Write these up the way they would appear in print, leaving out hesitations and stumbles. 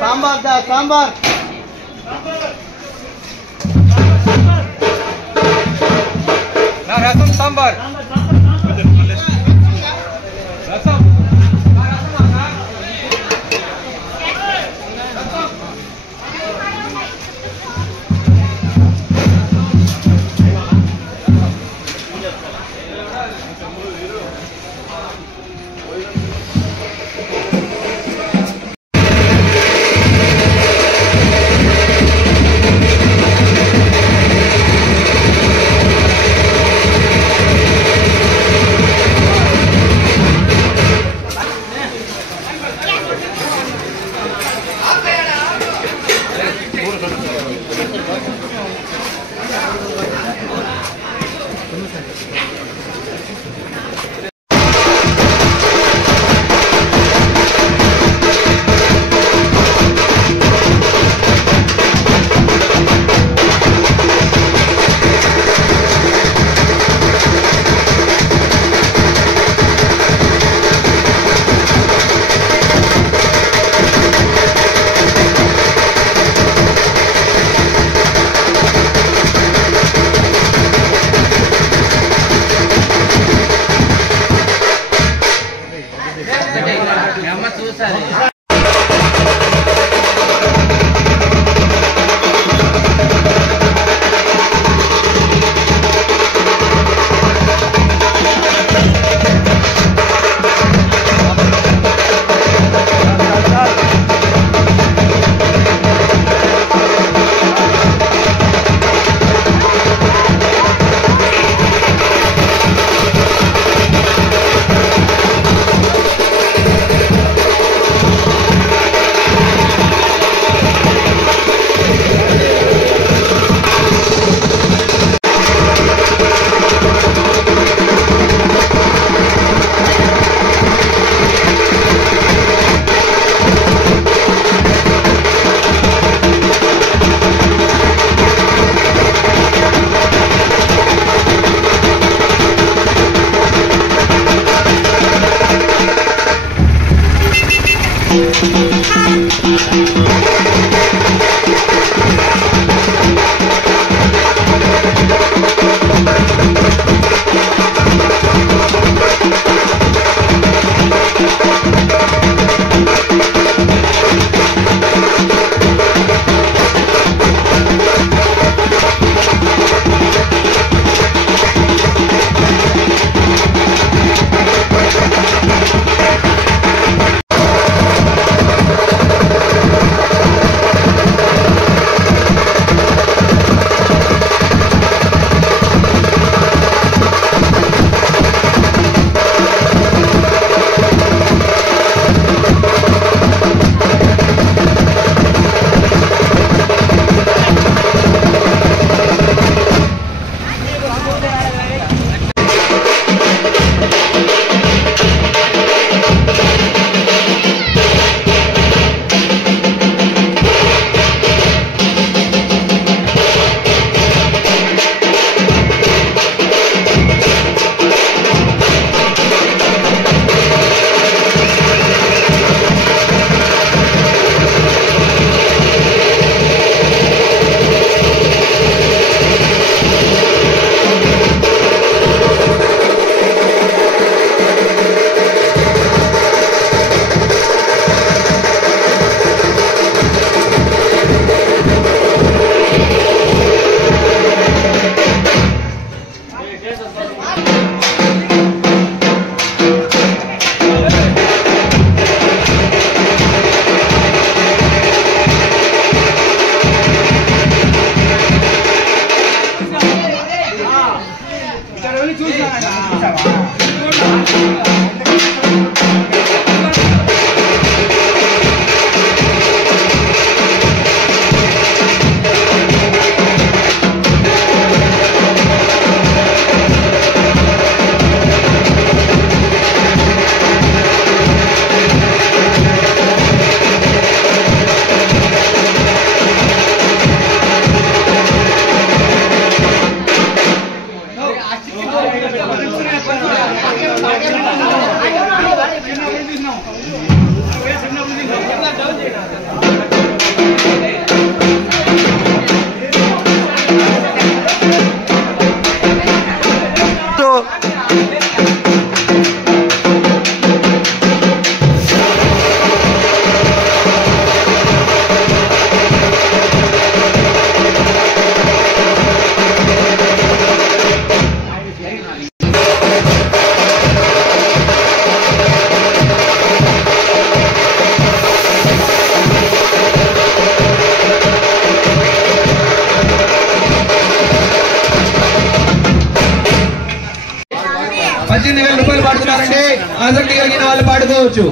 సాంబార్ దా సాంబార్ నా రసం సాంబార్ రసం ఆసక్తి కలిగిన వాళ్ళు పాడుకోవచ్చు.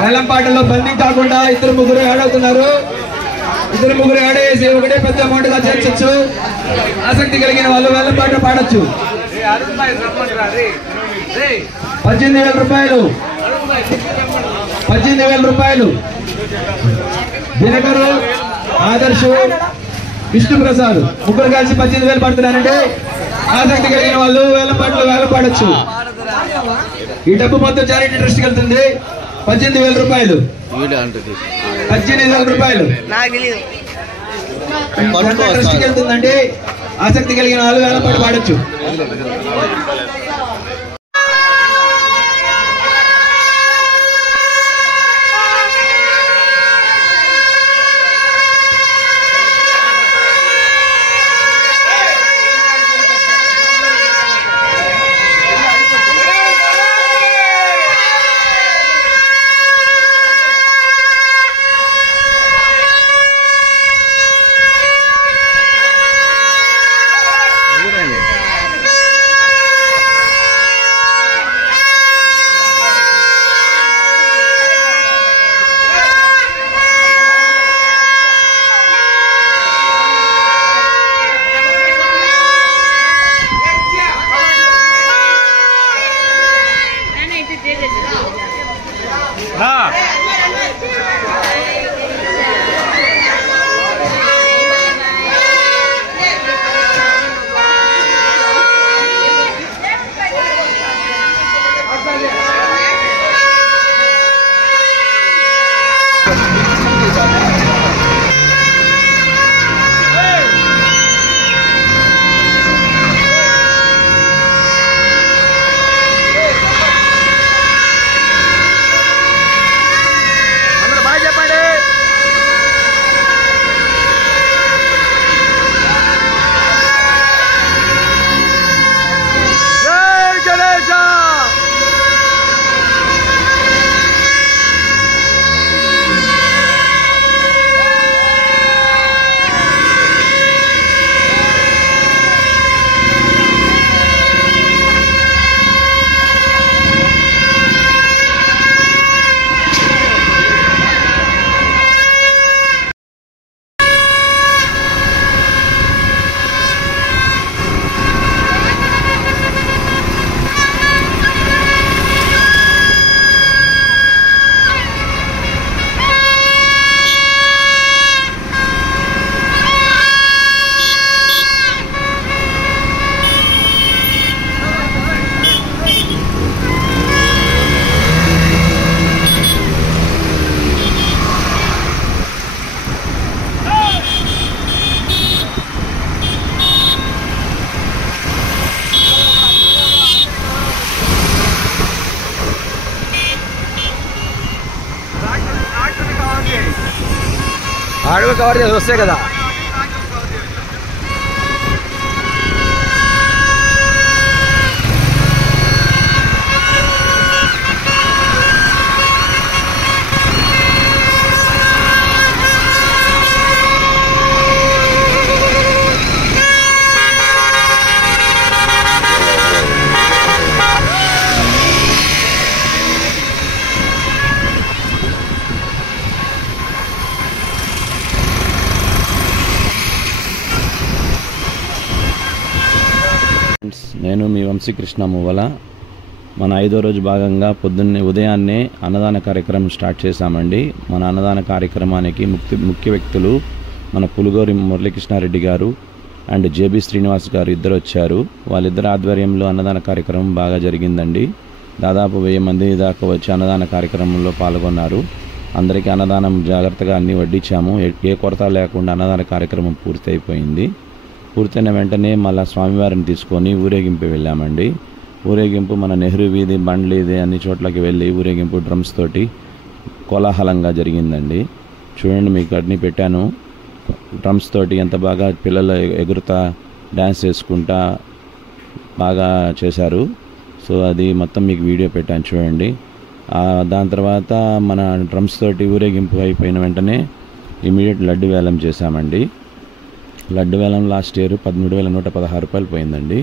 వేలం పాటల్లో బందీ కాకుండా ఇద్దరు ముగ్గురు యాడ్ అవుతున్నారు. ఇద్దరు ముగ్గురు యాడ్ చేసి ఒకటే పెద్ద అమౌంట్ గా చేర్చొచ్చు. ఆసక్తి కలిగిన వాళ్ళు వేలం పాట పాడొచ్చు. 18,000 రూపాయలు. 18,000 రూపాయలు. దినకరు, ఆదర్శు, విష్ణు ప్రసాద్ ముగ్గురు కలిసి 18,000 పడుతున్నారంటే ఆసక్తి కలిగిన వాళ్ళు వేలం పాటలు వేలం పాడొచ్చు. ఈ డబ్బు మొత్తం చారిటీ ట్రస్ట్ వెళ్తుంది. 18,000 రూపాయలు. 18,000 రూపాయలు ట్రస్ట్ వెళ్తుందండి. ఆసక్తి కలిగిన వాళ్ళు వేలం పాట పాడొచ్చు. అడుగు కవర్ చేసి వస్తాయి కదా. నేను మీ వంశీకృష్ణ మువ్వల. మన 5వ రోజు భాగంగా ఉదయాన్నే అన్నదాన కార్యక్రమం స్టార్ట్ చేశామండి. మన అన్నదాన కార్యక్రమానికి ముఖ్య వ్యక్తులు మన పులుగోరి మురళీకృష్ణారెడ్డి గారు అండ్ జేబీ శ్రీనివాస్ గారు ఇద్దరు వచ్చారు. వాళ్ళిద్దరు ఆధ్వర్యంలో అన్నదాన కార్యక్రమం బాగా జరిగిందండి. దాదాపు 1000 మంది దాకా వచ్చి అన్నదాన కార్యక్రమంలో పాల్గొన్నారు. అందరికీ అన్నదానం జాగ్రత్తగా అన్నీ వడ్డించాము. ఏ కొరత లేకుండా అన్నదాన కార్యక్రమం పూర్తి అయిపోయింది. పూర్తయిన వెంటనే మళ్ళీ స్వామివారిని తీసుకొని ఊరేగింపు వెళ్ళామండి. ఊరేగింపు మన నెహ్రూ వీధి, బండ్లు వీధి అన్ని చోట్లకి వెళ్ళి ఊరేగింపు డ్రమ్స్ తోటి కోలాహలంగా జరిగిందండి. చూడండి, మీకు అన్ని పెట్టాను. డ్రమ్స్ తోటి ఎంత బాగా పిల్లలు ఎగురుతా డ్యాన్స్ చేసుకుంటా బాగా చేశారు. సో అది మొత్తం మీకు వీడియో పెట్టాను చూడండి. దాని తర్వాత మన డ్రమ్స్ తోటి ఊరేగింపు అయిపోయిన వెంటనే ఇమీడియట్ లడ్డు వేలం చేశామండి. లడ్డు వేలం లాస్ట్ ఇయర్ 13,116 రూపాయలు పోయిందండి.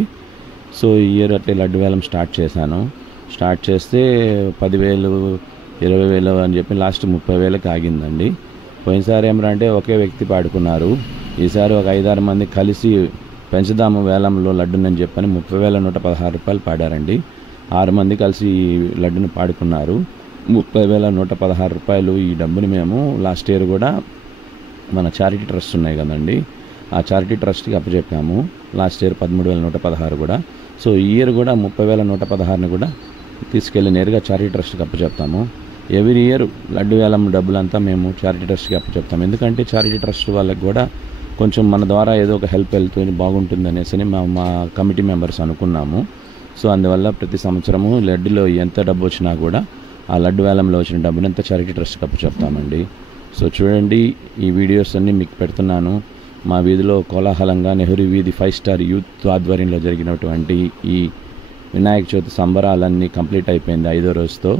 సో ఈ ఇయర్ అట్లా లడ్డు వేలం స్టార్ట్ చేశాను. స్టార్ట్ చేస్తే 10,000 20,000 అని చెప్పి లాస్ట్ 30,000కి ఆగిందండి. పోయినసారి ఏమంటే ఒకే వ్యక్తి పాడుకున్నారు. ఈసారి ఒక 5-6 మంది కలిసి పెంచుదాము వేలంలో లడ్డునని చెప్పని 30,116 రూపాయలు పాడారండి. 6 మంది కలిసి ఈ లడ్డును పాడుకున్నారు. 30,116 రూపాయలు. ఈ డబ్బుని మేము లాస్ట్ ఇయర్ కూడా మన చారిటీ ట్రస్ట్ ఉన్నాయి కదండి, ఆ చారిటీ ట్రస్ట్కి అప్పచెప్పాము. లాస్ట్ ఇయర్ 13,116 కూడా. సో ఈ ఇయర్ కూడా 30,116ని కూడా తీసుకెళ్ళి నేరుగా చారిటీ ట్రస్ట్కి అప్పచెప్తాము. ఎవ్రీ ఇయర్ లడ్డు వేలం డబ్బులంతా మేము చారిటీ ట్రస్ట్కి అప్పచెప్తాము. ఎందుకంటే చారిటీ ట్రస్ట్ వాళ్ళకి కూడా కొంచెం మన ద్వారా ఏదో ఒక హెల్ప్ వెళ్తుంది బాగుంటుంది అనేసి మా కమిటీ మెంబర్స్ అనుకున్నాము. సో అందువల్ల ప్రతి సంవత్సరము లడ్డులో ఎంత డబ్బు వచ్చినా కూడా ఆ లడ్డు వేలంలో వచ్చిన డబ్బునంతా చారిటీ ట్రస్ట్కి అప్పచెప్తామండి. సో చూడండి, ఈ వీడియోస్ అన్నీ మీకు పెడుతున్నాను. మా వీధిలో కోలాహలంగా నెహ్రూ వీధి 5 స్టార్ యూత్ ఆధ్వర్యంలో జరిగినటువంటి ఈ వినాయక చవితి సంబరాలన్నీ కంప్లీట్ అయిపోయింది 5వ రోజుతో.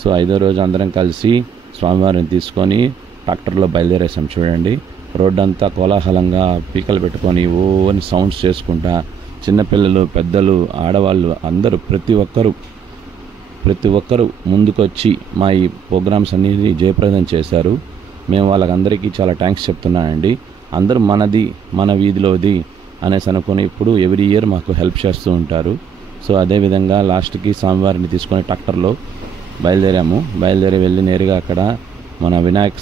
సో 5వ రోజు అందరం కలిసి స్వామివారిని తీసుకొని ట్రాక్టర్లో బయలుదేరేసాం. చూడండి, రోడ్డు అంతా కోలాహలంగా పీకలు పెట్టుకొని ఓని సౌండ్స్ చేసుకుంటా చిన్నపిల్లలు, పెద్దలు, ఆడవాళ్ళు అందరూ ప్రతి ఒక్కరు ముందుకొచ్చి మా ఈ ప్రోగ్రామ్స్ అన్నీ జయప్రదం చేశారు. మేము వాళ్ళకందరికీ చాలా థ్యాంక్స్ చెప్తున్నానండి. అందరూ మన వీధిలోది అనేసి అనుకుని ఇప్పుడు ఎవ్రీ ఇయర్ మాకు హెల్ప్ చేస్తూ ఉంటారు. సో అదేవిధంగా లాస్ట్కి స్వామివారిని తీసుకొని ట్రాక్టర్లో బయలుదేరి వెళ్ళి నేరుగా అక్కడ మన వినాయక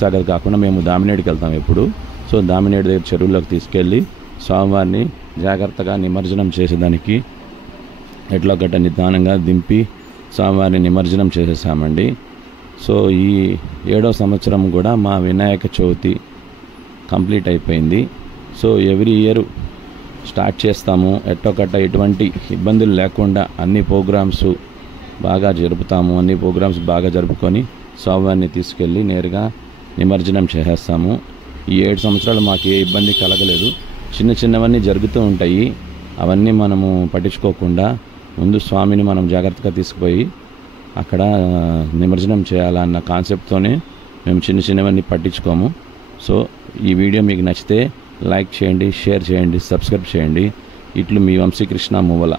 సాగర్ కాకుండా మేము దామినేడికి వెళ్తాం ఎప్పుడు. సో దామినేడి దగ్గర చెరువులోకి తీసుకెళ్ళి స్వామివారిని జాగ్రత్తగా నిమజ్జనం చేసేదానికి ఎట్లా గట్ట నిదానంగా దింపి స్వామివారిని నిమజ్జనం చేసేసామండి. సో ఈ 7వ సంవత్సరం కూడా మా వినాయక చవితి కంప్లీట్ అయిపోయింది. సో ఎవ్రీ ఇయర్ స్టార్ట్ చేస్తాము. ఎటువంటి ఇబ్బందులు లేకుండా అన్ని ప్రోగ్రామ్స్ బాగా జరుపుతాము. అన్ని ప్రోగ్రామ్స్ బాగా జరుపుకొని స్వామివారిని తీసుకెళ్ళి నేరుగా నిమజ్జనం చేసేస్తాము. ఈ 7 సంవత్సరాలు మాకు ఏ ఇబ్బంది కలగలేదు. చిన్నవన్నీ జరుగుతూ ఉంటాయి. అవన్నీ మనము పట్టించుకోకుండా ముందు స్వామిని మనం జాగ్రత్తగా తీసుకుపోయి అక్కడ నిమజ్జనం చేయాలన్న కాన్సెప్ట్తోనే మేము చిన్నవన్నీ పట్టించుకోము. సో ఈ వీడియో మీకు నచ్చితే లైక్ చేయండి, షేర్ చేయండి, సబ్స్క్రైబ్ చేయండి. ఇట్లు మీ వంశీకృష్ణ మువ్వల.